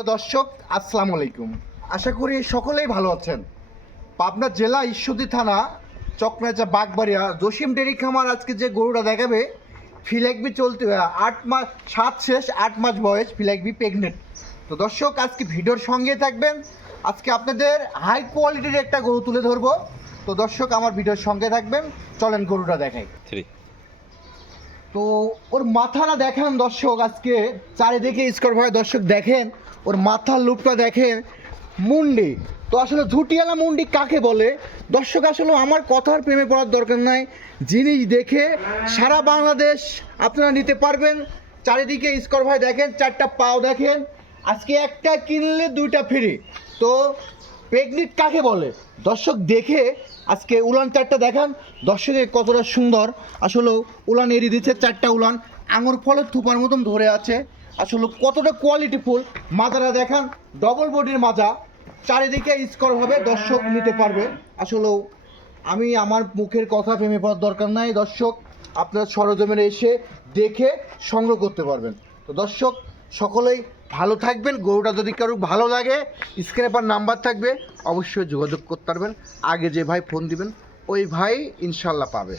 প্রিয় দর্শক, আসসালামু আলাইকুম। আশা করি সকলেই ভালো আছেন। পাবনা জেলা ঈশ্বরদী থানা চকরাচা বাগবাড়িয়া জসিম ডেরি খামার আজকে যে গরুটা দেখাবে, ফিলাকবি চলতে 8 মাস, 7 শেষ 8 মাস বয়স, ফিলাকবি প্রেগনেন্ট। তো দর্শক, আজকে ভিডিওর সঙ্গে থাকবেন। আজকে আপনাদের হাই কোয়ালিটির একটা গরু তুলে ধরবো। তো দর্শক, আমার ভিডিওর সঙ্গে থাকবেন। চলেন গরুটা দেখাই। তো ওর মাথাটা দেখেন দর্শক, আজকে চারিদিকে স্কোর ভাই দর্শক দেখেন, ওর মাথার লুকটা দেখেন, মুন্ডি। তো আসলে ঝুটিয়ালা মুন্ডি কাকে বলে দর্শক, আসলে আমার কথার প্রেমে পড়ার দরকার নাই, জিনিস দেখে সারা বাংলাদেশ আপনারা নিতে পারবেন। চারিদিকে স্কোর ভাই দেখেন, 4টা পাও দেখেন, আজকে একটা কিনলে 2টা ফ্রি। তো প্রেগনেন্ট কাকে বলে দর্শক দেখে আজকে উলান 4টা দেখান দর্শকের কতটা সুন্দর। আসলে উলান এড়িয়ে দিচ্ছে, 4টা উলান আঙুর ফলের থুপার মতন ধরে আছে। আসলে কতটা কোয়ালিটিফুল মাজারা দেখান, ডবল বডির মাজা, চারিদিকে স্কোর হবে, দর্শক নিতে পারবে। আসলেও আমি আমার মুখের কথা প্রেমে পড়ার দরকার নাই দর্শক, আপনারা সরজমিনে এসে দেখে সংগ্রহ করতে পারবেন। তো দর্শক, সকলেই ভালো থাকবেন। গরুটা যদি কারো ভালো লাগে, স্ক্রিনে পর নাম্বার থাকবে, অবশ্যই যোগাযোগ করতে পারবেন। আগে যে ভাই ফোন দিবেন ওই ভাই ইনশাল্লাহ পাবে।